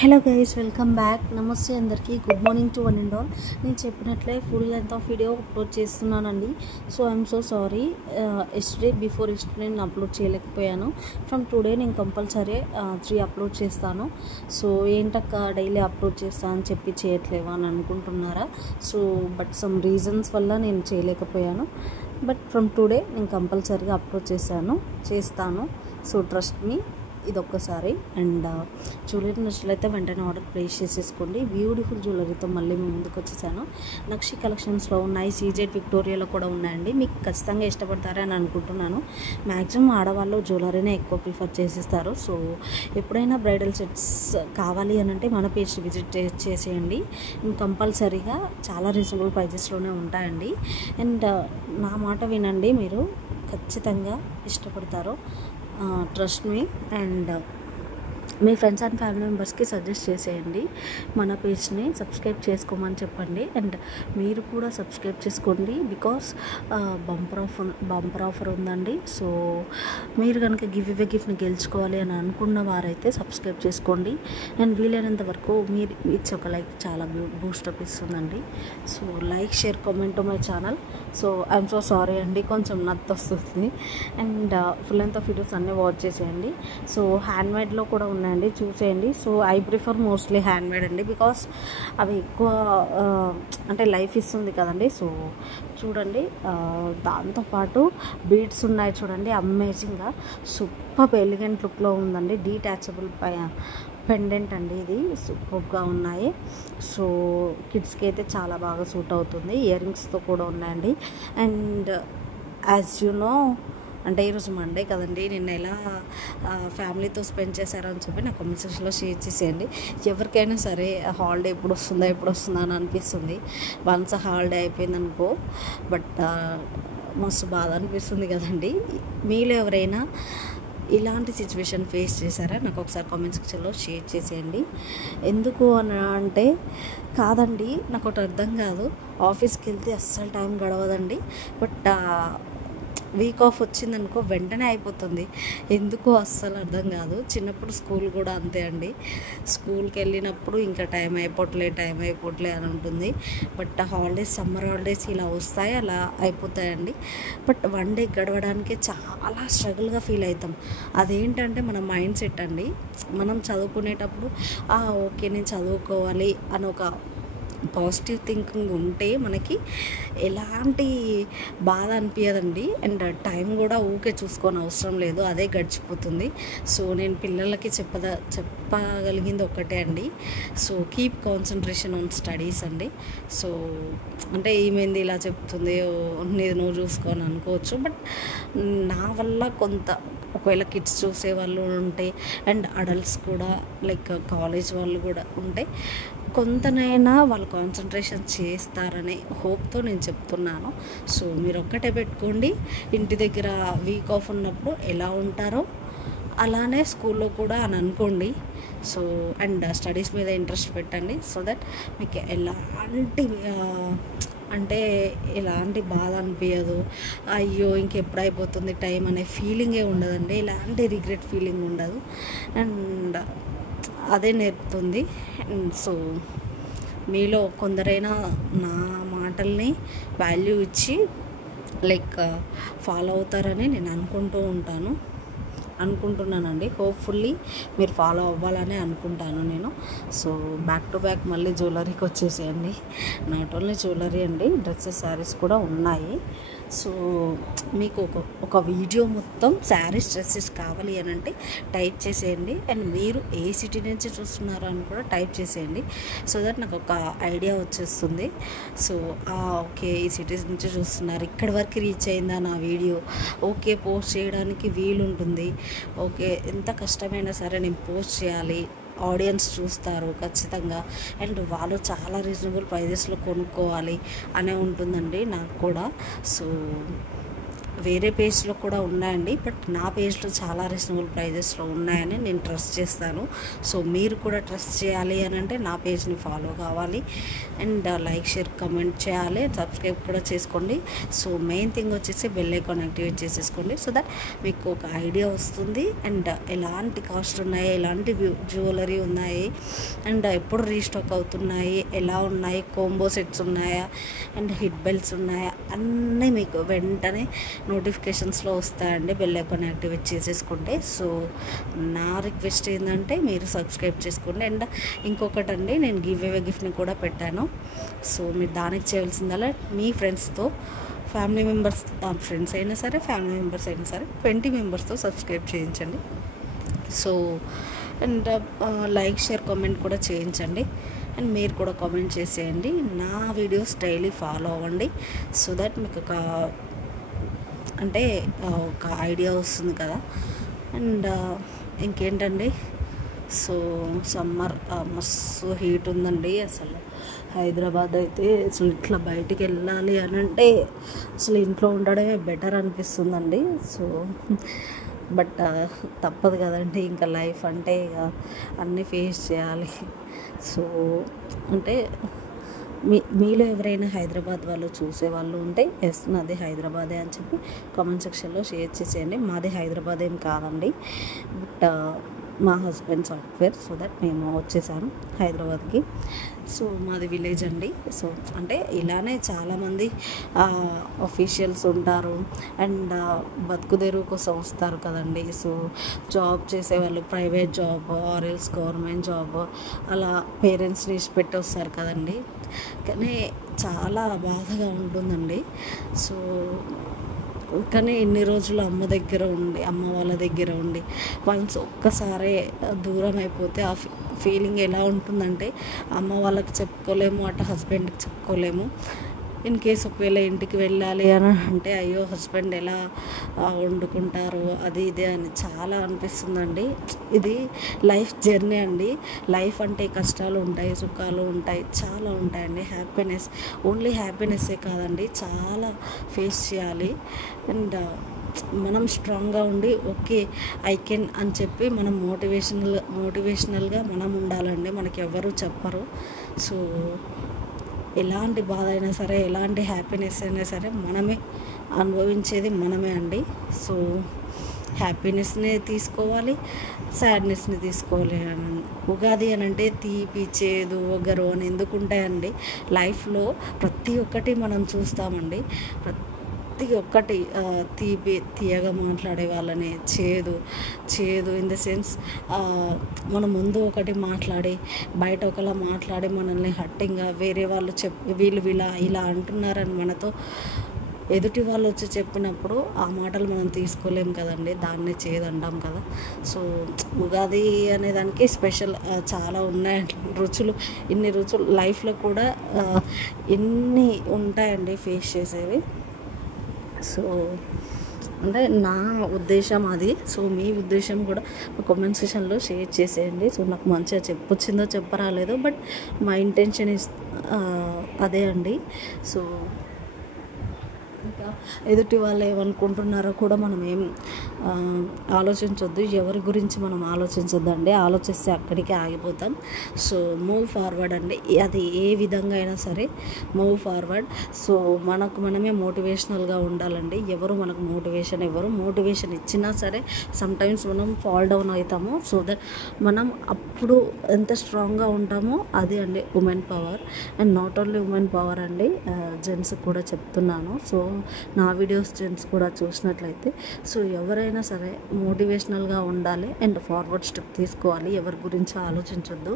Hello guys, welcome back. నమస్తే అందరికీ, good morning to one and all. నేను చెప్పినట్లే full length of video upload చేస్తున్నానండి. So I'm so sorry. Before yesterday నేను upload చేయలేకపోయాను. From today నేను కంపల్సరీ 3 అప్లోడ్ చేస్తాను. సో ఏంటక్క డైలీ అప్లోడ్ చేస్తాను అని చెప్పి చేయట్లేవా అని అనుకుంటున్నారా? సో బట్ సమ్ రీజన్స్ వల్ల నేను చేయలేకపోయాను. బట్ ఫ్రమ్ టుడే నేను కంపల్సరీగా అప్లోడ్ చేస్తాను. సో ట్రస్ట్ మీ, ఇదొక్కసారి. అండ్ జ్యువెలరీ నచ్చినట్లయితే వెంటనే ఆర్డర్ ప్లేస్ చేసేసుకోండి. బ్యూటిఫుల్ జ్యువెలరీతో మళ్ళీ మేము ముందుకు వచ్చేసాను. నక్షి కలెక్షన్స్లో ఉన్నాయి, సీజెడ్ విక్టోరియాలో కూడా ఉన్నాయండి. మీకు ఖచ్చితంగా ఇష్టపడతారని అనుకుంటున్నాను. మ్యాక్సిమం ఆడవాళ్ళు జ్యువెలరీనే ఎక్కువ ప్రిఫర్ చేసేస్తారు. సో ఎప్పుడైనా బ్రైడల్ సెట్స్ కావాలి అని అంటే మన పేజ్ విజిట్ చేసేయండి. కంపల్సరీగా చాలా రీజనబుల్ ప్రైజెస్లోనే ఉంటాయండి. అండ్ నా మాట వినండి, మీరు ఖచ్చితంగా ఇష్టపడతారు. Trust me. And me friends and family మెంబర్స్కి సజెస్ట్ చేసేయండి. మన పేజ్ని సబ్స్క్రైబ్ చేసుకోమని చెప్పండి. అండ్ మీరు కూడా సబ్స్క్రైబ్ చేసుకోండి, బికాస్ బంపర్ ఆఫర్ ఉందండి. సో మీరు కనుక గిఫ్ట్ని గెలుచుకోవాలి అని అనుకున్న వారైతే సబ్స్క్రైబ్ చేసుకోండి. అండ్ వీలైనంత వరకు మీరు ఇట్స్ ఒక లైక్ చాలా బూస్టప్ ఇస్తుందండి. So like, share, comment to my channel. So I'm so sorry అండి, కొంచెం నత్త వస్తుంది. And full length of videos అన్నీ వాచ్ చేసేయండి. సో హ్యాండ్మేడ్లో కూడా ఉన్నాయండి, చూసేయండి. So I prefer mostly handmade అండి, బికాస్ అవి ఎక్కువ అంటే లైఫ్ ఇస్తుంది కదండి. సో చూడండి, దాంతోపాటు బీడ్స్ ఉన్నాయి చూడండి, అమేజింగ్గా సూపర్ ఎలిగెంట్ లుక్లో ఉందండి. డీటాచబుల్ పెండెంట్ అండి, ఇది సూపర్గా ఉన్నాయి. సో కిడ్స్కి అయితే చాలా బాగా సూట్ అవుతుంది. ఇయర్ రింగ్స్తో కూడా ఉన్నాయండి. అండ్ యాజ్ యు నో, అంటే ఈరోజు మండే కదండి, నిన్న ఎలా ఫ్యామిలీతో స్పెండ్ చేశారో అని చెప్పి నా కామెంట్ సెక్షన్లో షేర్ చేసేయండి. ఎవరికైనా సరే హాలిడే ఎప్పుడు వస్తుందా అని అనిపిస్తుంది. వన్స్ హాలిడే అయిపోయింది అనుకో, బట్ మస్తు బాధ అనిపిస్తుంది కదండి. మీలో ఎవరైనా ఇలాంటి సిచ్యువేషన్ ఫేస్ చేశారా? నాకు ఒకసారి కామెంట్ సెక్షన్లో షేర్ చేసేయండి. ఎందుకు అని అంటే, కాదండి నాకు ఒకటి అర్థం కాదు, ఆఫీస్కి వెళ్తే అస్సలు టైం గడవదండి. బట్ వీక్ ఆఫ్ వచ్చిందనుకో వెంటనే అయిపోతుంది. ఎందుకో అస్సలు అర్థం కాదు. చిన్నప్పుడు స్కూల్ కూడా అంతే అండి. స్కూల్కి వెళ్ళినప్పుడు ఇంకా టైం అయిపోవట్లే అని ఉంటుంది. బట్ హాలిడేస్, సమ్మర్ హాలిడేస్ ఇలా వస్తాయి, అలా అయిపోతాయండి. బట్ వన్ డే గడవడానికే చాలా స్ట్రగుల్గా ఫీల్ అవుతాం. అదేంటంటే మన మైండ్ సెట్ అండి. మనం చదువుకునేటప్పుడు ఓకే నేను చదువుకోవాలి అని ఒక పాజిటివ్ థింకింగ్ ఉంటే మనకి ఎలాంటి బాధ అనిపించదండి. అండ్ టైం కూడా ఊకే చూసుకొని అవసరం లేదు, అదే గడిచిపోతుంది. సో నేను పిల్లలకి చెప్పగలిగింది ఒక్కటే అండి. So keep concentration on studies అండి. సో అంటే ఈమెంది ఇలా చెప్తుంది, నువ్వు చూసుకొని అనుకోవచ్చు. బట్ నా వల్ల కొంత, ఒకవేళ కిడ్స్ చూసే వాళ్ళు ఉంటే అండ్ అడల్ట్స్ కూడా లైక్ కాలేజ్ వాళ్ళు కూడా ఉంటే కొంతనైనా వాళ్ళు కాన్సన్ట్రేషన్ చేస్తారనే హోప్తో నేను చెప్తున్నాను. సో మీరు ఒక్కటే పెట్టుకోండి, ఇంటి దగ్గర వీక్ ఆఫ్ ఉన్నప్పుడు ఎలా ఉంటారో అలానే స్కూల్లో కూడా అని అనుకోండి. సో అండ్ స్టడీస్ మీద ఇంట్రెస్ట్ పెట్టండి. సో దట్ మీకు ఎలాంటి బాధ అనిపించదు. అయ్యో ఇంకెప్పుడు అయిపోతుంది టైం అనే ఫీలింగే ఉండదండి. ఎలాంటి రిగ్రెట్ ఫీలింగ్ ఉండదు. అండ్ అదే నేర్పుతుంది. సో మీలో కొందరైనా నా మాటల్ని వాల్యూ ఇచ్చి లైక్ ఫాలో అవుతారని నేను అనుకుంటున్నానండి. హోప్ఫుల్లీ మీరు ఫాలో అవ్వాలని అనుకుంటాను నేను. సో బ్యాక్ టు బ్యాక్ మళ్ళీ జ్యువెలరీకి వచ్చేసేయండి. నాట్ ఓన్లీ జ్యువెలరీ అండి, డ్రెస్సెస్, శారీస్ కూడా ఉన్నాయి. సో మీకు ఒక వీడియో మొత్తం శారీస్, డ్రెస్సెస్ కావాలి అని అంటే టైప్ చేసేయండి. అండ్ మీరు ఏ సిటీ నుంచి చూస్తున్నారో అని కూడా టైప్ చేసేయండి. సో దట్ నాకు ఒక ఐడియా వచ్చేస్తుంది. సో ఓకే, ఈ సిటీస్ నుంచి చూస్తున్నారు, ఇక్కడి వరకు రీచ్ అయిందా నా వీడియో, ఓకే పోస్ట్ చేయడానికి వీలుంటుంది, ఓకే ఎంత కష్టమైనా సరే నేను పోస్ట్ చేయాలి, ఆడియన్స్ చూస్తారు ఖచ్చితంగా, అండ్ వాళ్ళు చాలా రీజనబుల్ ప్రైజెస్లో కొనుక్కోవాలి అనే ఉంటుందండి నాకు కూడా. సో వేరే పేజ్లో కూడా ఉన్నాయండి, బట్ నా పేజ్లో చాలా రీజనబుల్ ప్రైజెస్లో ఉన్నాయని నేను ట్రస్ట్ చేస్తాను. సో మీరు కూడా ట్రస్ట్ చేయాలి అని అంటే నా పేజ్ని ఫాలో కావాలి అండ్ లైక్ షేర్ కమెంట్ చేయాలి, సబ్స్క్రైబ్ కూడా చేసుకోండి. సో మెయిన్ థింగ్ వచ్చేసి బెల్ ఐకాన్ యాక్టివేట్ చేసేసుకోండి, సో దట్ మీకు ఒక ఐడియా వస్తుంది. అండ్ ఎలాంటి కాస్ట్ ఉన్నాయి, ఎలాంటి జ్యువెలరీ ఉన్నాయి అండ్ ఎప్పుడు రీస్టాక్ అవుతున్నాయి, ఎలా ఉన్నాయి, కోంబో సెట్స్ ఉన్నాయా అండ్ హిట్ బెల్ట్స్ ఉన్నాయా అన్నీ మీకు వెంటనే నోటిఫికేషన్స్లో వస్తాయండి. బెల్ ఐకాన్ యాక్టివేట్ చేసేసుకుంటే. సో నా రిక్వెస్ట్ ఏంటంటే మీరు సబ్స్క్రైబ్ చేసుకోండి. అండ్ ఇంకొకటి అండి, నేను గివ్ అవే గిఫ్ట్ని కూడా పెట్టాను. సో మీరు దానికి చేయాల్సిందల్లా మీ ఫ్రెండ్స్తో, ఫ్యామిలీ మెంబర్స్, ఫ్రెండ్స్ అయినా సరే ఫ్యామిలీ మెంబర్స్ అయినా సరే 20 మెంబర్స్తో సబ్స్క్రైబ్ చేయించండి. So and like share comment కూడా చేయించండి. అండ్ మీరు కూడా కామెంట్ చేసేయండి. నా వీడియోస్ డైలీ ఫాలో అవ్వండి, సో దట్ మీకు ఒక ఐడియా వస్తుంది కదా. అండ్ ఇంకేంటండి, సో సమ్మర్ మస్తు హీట్ ఉందండి. అసలు హైదరాబాద్ అయితే అసలు ఇట్లా బయటికి వెళ్ళాలి అని అంటే అసలు ఇంట్లో ఉండడమే బెటర్ అనిపిస్తుందండి. సో బట్ తప్పదు కదండి, ఇంకా లైఫ్ అంటే ఇక అన్నీ ఫేస్ చేయాలి. సో అంటే మీలో ఎవరైనా హైదరాబాద్ వాళ్ళు చూసే వాళ్ళు ఉంటే ఎస్ నాది హైదరాబాదే అని చెప్పి కామెంట్ సెక్షన్లో షేర్ చేసేయండి. మాది హైదరాబాద్ ఏం కాదండి, బట్ మా హస్బెండ్ సాఫ్ట్వేర్, సో దట్ మేము వచ్చేసాము హైదరాబాద్కి. సో మాది విలేజ్ అండి. సో అంటే ఇలానే చాలామంది అఫీషియల్స్ ఉంటారు అండ్ బతుకుదెరువు కోసం వస్తారు కదండి. సో జాబ్ చేసేవాళ్ళు ప్రైవేట్ జాబ్ ఆర్ఎల్స్ గవర్నమెంట్ జాబ్ అలా పేరెంట్స్ని ఇష్టపెట్టి వస్తారు కదండి. కానీ చాలా బాధగా ఉంటుందండి. సో కానీ ఇన్ని రోజులు అమ్మ దగ్గర ఉండి, అమ్మ వాళ్ళ దగ్గర ఉండి వన్స్ ఒక్కసారి దూరం అయిపోతే ఆ ఫీలింగ్ ఎలా ఉంటుందంటే అమ్మ వాళ్ళకి చెప్పుకోలేము, అటు హస్బెండ్కి చెప్పుకోలేము. ఇన్ కేస్ ఒకవేళ ఇంటికి వెళ్ళాలి అని అంటే అయ్యో హస్బెండ్ ఎలా వండుకుంటారు అది ఇది అని చాలా అనిపిస్తుందండి. ఇది లైఫ్ జర్నీ అండి. లైఫ్ అంటే కష్టాలు ఉంటాయి, సుఖాలు ఉంటాయి, చాలా ఉంటాయండి. హ్యాపీనెస్, ఓన్లీ హ్యాపీనెస్సే కాదండి, చాలా ఫేస్ చేయాలి. అండ్ మనం స్ట్రాంగ్గా ఉండి ఓకే ఐ కెన్ అని చెప్పి మనం మోటివేషనల్గా మనం ఉండాలండి. మనకి ఎవరు చెప్పరు. సో ఎలాంటి బాధ అయినా సరే, ఎలాంటి హ్యాపీనెస్ అయినా సరే మనమే అనుభవించేది మనమే అండి. సో హ్యాపీనెస్ని తీసుకోవాలి, సాడ్నెస్ని తీసుకోవాలి. ఉగాది అని అంటే తీపి చేదు ఒగరు అని ఎందుకు ఉంటాయండి? లైఫ్లో ప్రతి ఒక్కటి మనం చూస్తామండి. ప్రతి ఒక్కటి తీయగా మాట్లాడే వాళ్ళని చేదు ఇన్ ద సెన్స్ మనం ముందు ఒకటి మాట్లాడి బయట ఒకలా మాట్లాడి మనల్ని హట్టింగ్గా వేరే వాళ్ళు వీళ్ళు ఇలా అంటున్నారని మనతో ఎదుటి వాళ్ళు వచ్చి చెప్పినప్పుడు ఆ మాటలు మనం తీసుకోలేం కదండి, దాన్నే చేదంటాం కదా. సో ఉగాది అనే దానికి స్పెషల్ చాలా ఉన్నాయండి రుచులు. ఇన్ని రుచులు లైఫ్లో కూడా ఎన్ని ఉంటాయండి ఫేస్ చేసేవి. సో అంటే నా ఉద్దేశం అది. సో మీ ఉద్దేశం కూడా కామెంట్ సెక్షన్లో షేర్ చేసేయండి. సో నాకు మంచిగా చెప్పొచ్చిందో చెప్పరాలేదో, బట్ మా ఇంటెన్షన్ అదే అండి. సో ఇంకా ఎదుటి వాళ్ళు ఏమనుకుంటున్నారో కూడా మనం ఏం ఆలోచించొద్దు, ఎవరి గురించి మనం ఆలోచించొద్దండి. ఆలోచిస్తే అక్కడికే ఆగిపోతాం. సో మూవ్ ఫార్వర్డ్ అండి, అది ఏ విధంగా అయినా సరే మూవ్ ఫార్వర్డ్. సో మనమే మోటివేషనల్గా ఉండాలండి. ఎవరు మనకు మోటివేషన్ ఇచ్చినా సరే సమ్టైమ్స్ మనం ఫాల్ డౌన్ అవుతాము. సో దట్ మనం అప్పుడు ఎంత స్ట్రాంగ్గా ఉంటామో అది అండి women power. And not only women power అండి, జెంట్స్కి కూడా చెప్తున్నాను. సో నా వీడియోస్ జెంట్స్ కూడా చూసినట్లయితే సో ఎవరైనా సరే మోటివేషనల్గా ఉండాలి అండ్ ఫార్వర్డ్ స్టెప్ తీసుకోవాలి. ఎవరి గురించి ఆలోచించొద్దు.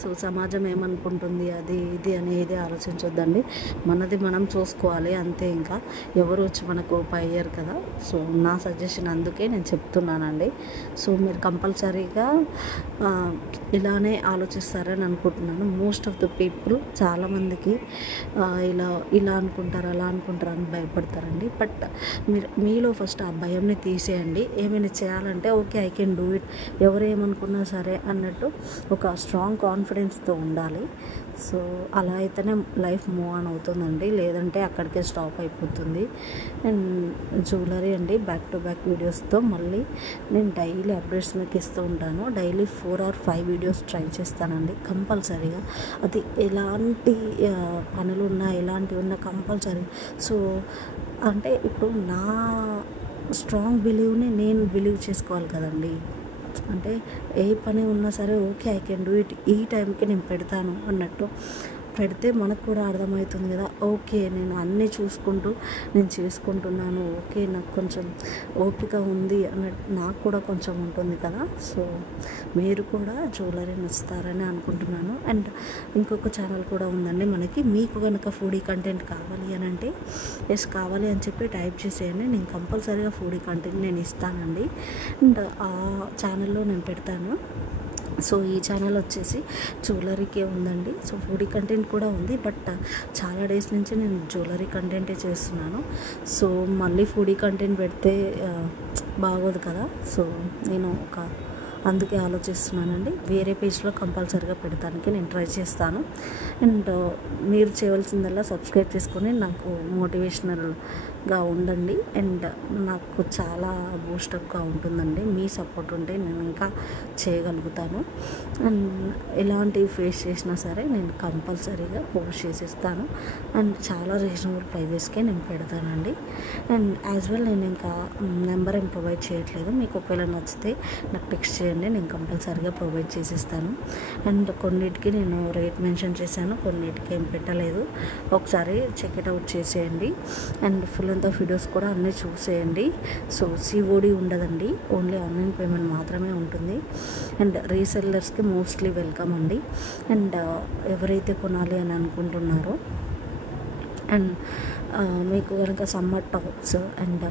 సో సమాజం ఏమనుకుంటుంది అది ఇది అనేది ఆలోచించొద్దండి. మనది మనం చూసుకోవాలి అంతే. ఇంకా ఎవరు వచ్చి మనకు పయ్యారు కదా. సో నా సజెషన్ అందుకే నేను చెప్తున్నానండి. సో మీరు కంపల్సరీగా ఇలానే ఆలోచిస్తారని అనుకుంటున్నాను. మోస్ట్ ఆఫ్ ద పీపుల్ చాలామందికి ఇలా అనుకుంటారు అలా అనుకుంటారు అని భయపడతారండి. బట్ మీలో ఫస్ట్ ఆ భయంని తీసేయండి. ఏమైనా చేయాలంటే okay I can do it, ఎవరేమనుకున్నా సరే అన్నట్టు ఒక స్ట్రాంగ్ కాన్ఫిడెన్స్తో ఉండాలి. సో అలా అయితేనే లైఫ్ మూవ్ ఆన్ అవుతుందండి, లేదంటే అక్కడికే స్టాప్ అయిపోతుంది. అండ్ జ్యువెలరీ అండి బ్యాక్ టు బ్యాక్ వీడియోస్తో మళ్ళీ నేను డైలీ అప్డేట్స్ మీకు ఇస్తూ ఉంటాను. డైలీ 4 or 5 వీడియోస్ ట్రై చేస్తానండి కంపల్సరీగా. అది ఎలాంటి పనులు ఉన్నా ఎలాంటివి ఉన్నా కంపల్సరీ. సో అంటే ఇప్పుడు నా స్ట్రాంగ్ బిలీవ్ని నేను బిలీవ్ చేసుకోవాలి కదండి. అంటే ఏ పని ఉన్నా సరే okay I can do it, ఈ టైంకి నేను పెడతాను అన్నట్టు పెడితే మనకు కూడా అర్థమవుతుంది కదా, ఓకే నేను అన్నీ చూసుకుంటూ నేను చేసుకుంటున్నాను, ఓకే నాకు కొంచెం ఓపిక ఉంది అన్నట్టు నాకు కూడా కొంచెం ఉంటుంది కదా. సో మీరు కూడా జ్యువెలరీ నచ్చుతారని అనుకుంటున్నాను. అండ్ ఇంకొక ఛానల్ కూడా ఉందండి మనకి. మీకు కనుక ఫుడీ కంటెంట్ కావాలి అని అంటే ఎస్ కావాలి అని చెప్పి టైప్ చేసేయండి, నేను కంపల్సరీగా ఫుడీ కంటెంట్ నేను ఇస్తానండి. అండ్ ఆ ఛానల్లో నేను పెడతాను. సో ఈ ఛానల్ వచ్చేసి జ్యువెలరీకే ఉందండి. సో ఫుడీ కంటెంట్ కూడా ఉంది, బట్ చాలా డేస్ నుంచి నేను జ్యువెలరీ కంటెంటే చేస్తున్నాను. సో మళ్ళీ ఫుడీ కంటెంట్ పెడితే బాగోదు కదా. సో నేను అందుకే ఆలోచిస్తున్నానండి. వేరే పేజ్లో కంపల్సరీగా పెడతానికి నేను ట్రై చేస్తాను. అండ్ మీరు చేయవలసిందల్లా సబ్స్క్రైబ్ చేసుకొని నాకు మోటివేషనల్గా ఉండండి. అండ్ నాకు చాలా బూస్టప్గా ఉంటుందండి. మీ సపోర్ట్ ఉంటే నేను ఇంకా చేయగలుగుతాను. అండ్ ఎలాంటివి ఫేస్ చేసినా సరే నేను కంపల్సరీగా పోస్ట్ చేసేస్తాను. అండ్ చాలా రీజనబుల్ ప్రైజెస్కే నేను పెడతానండి. అండ్ యాజ్ వెల్ నేను ఇంకా నెంబర్ ఏం ప్రొవైడ్ చేయట్లేదు. మీకు ఒకవేళ నచ్చితే నాకు టెక్స్ట్ చేయండి, నేను కంపల్సరీగా ప్రొవైడ్ చేసేస్తాను. అండ్ కొన్నిటికి నేను రేట్ మెన్షన్ చేశాను, కొన్నిటికి ఏం పెట్టలేదు. ఒకసారి చెక్ ఇట్ అవుట్ చేసేయండి. అండ్ ఫుల్ అంతా వీడియోస్ కూడా అన్నీ చూసేయండి. సో సిఓడి ఉండదండి, ఓన్లీ ఆన్లైన్ పేమెంట్ మాత్రమే ఉంటుంది. అండ్ రీసెల్లర్స్కి మోస్ట్లీ వెల్కమ్ అండి. అండ్ ఎవరైతే కొనాలి అని అనుకుంటున్నారో అండ్ మీకు కనుక summer tops and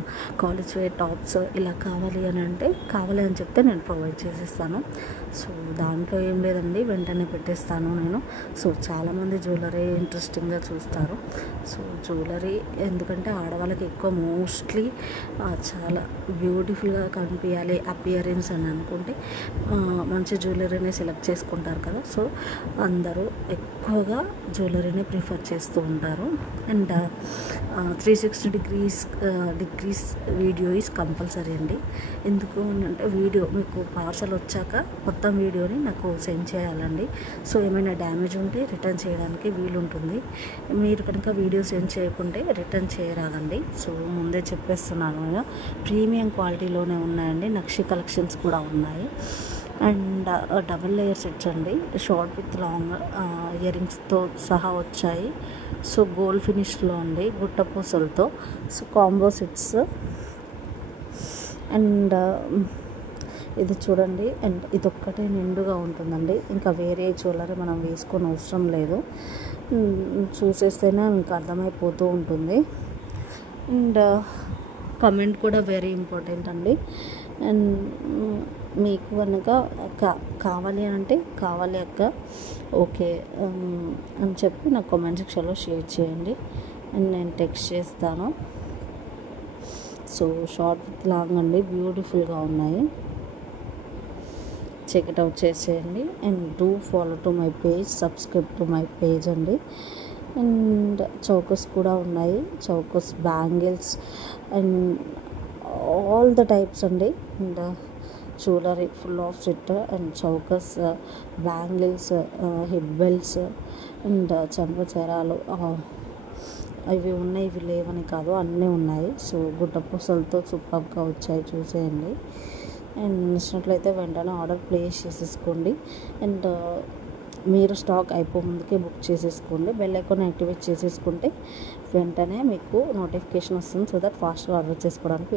college wear tops ఇలా కావాలి అని చెప్తే నేను ప్రొవైడ్ చేసేస్తాను. సో దాంట్లో ఏం లేదండి, వెంటనే పెట్టేస్తాను నేను. సో చాలామంది జ్యువెలరీ ఇంట్రెస్టింగ్గా చూస్తారు. సో జ్యువెలరీ ఎందుకంటే ఆడవాళ్ళకి ఎక్కువ మోస్ట్లీ చాలా బ్యూటిఫుల్గా కనిపించాలి అపియరెన్స్ అని అనుకుంటే మంచి జ్యువెలరీని సెలెక్ట్ చేసుకుంటారు కదా. సో అందరూ ఎక్కువగా జ్యువెలరీని ప్రిఫర్ చేస్తూ ఉంటారు. And 360 degrees video is compulsory అండి. ఎందుకు అంటే వీడియో మీకు పార్సల్ వచ్చాక మొత్తం వీడియోని నాకు సెండ్ చేయాలండి. సో ఏమైనా డ్యామేజ్ ఉంటే రిటర్న్ చేయడానికి వీలుంటుంది. మీరు కనుక వీడియో సెండ్ చేయకుంటే రిటర్న్ చేయరాదండి. సో ముందే చెప్పేస్తున్నాను నేను. ప్రీమియం క్వాలిటీలోనే ఉన్నాయండి, నక్షి కలెక్షన్స్ కూడా ఉన్నాయి. అండ్ డబుల్ లేయర్ సెట్స్ అండి, షార్ట్ విత్ లాంగ్ ఇయర్ రింగ్స్తో సహా వచ్చాయి. సో గోల్డ్ ఫినిష్లో అండి, గుట్టపూసలతో. So combo sets. అండ్ ఇది చూడండి, అండ్ ఇదొక్కటే నిండుగా ఉంటుందండి, ఇంకా వేరే జ్యువెలరీ మనం వేసుకొని అవసరం లేదు. చూసేస్తేనే మీకు అర్థమైపోతూ ఉంటుంది. అండ్ కమెంట్ కూడా వెరీ ఇంపార్టెంట్ అండి. అండ్ మీకు కనుక కావాలి అంటే కావాలి అక్క ఓకే అని చెప్పి నాకు కామెంట్ సెక్షన్లో షేర్ చేయండి. అండ్ నేను టెక్స్ట్ చేస్తాను. సో షార్ట్ విత్ లాంగ్ అండి, బ్యూటిఫుల్గా ఉన్నాయి. చెక్ ఇట్ అవుట్ చేసేయండి. And do follow to my page, subscribe to my page అండి. అండ్ చౌకస్ కూడా ఉన్నాయి, chokers bangles and all the types అండి. And jewellery full of set and chokers, bangles, head belts and చెంపచెరాలు ఇవి ఉన్నాయి, ఇవి లేవని కాదు, అన్నీ ఉన్నాయి. సో గుట్టపూసలతో సూపర్గా వచ్చాయి, చూసేయండి. అండ్ నచ్చినట్లయితే వెంటనే ఆర్డర్ ప్లేస్ చేసేసుకోండి. అండ్ మీరు స్టాక్ అయిపోయే ముందుకే బుక్ చేసేసుకోండి. బెల్ ఐకాన్ యాక్టివేట్ చేసేసుకుంటే వెంటనే మీకు నోటిఫికేషన్ వస్తుంది. సో దట్ ఫాస్ట్గా ఆర్డర్ చేసుకోవడానికి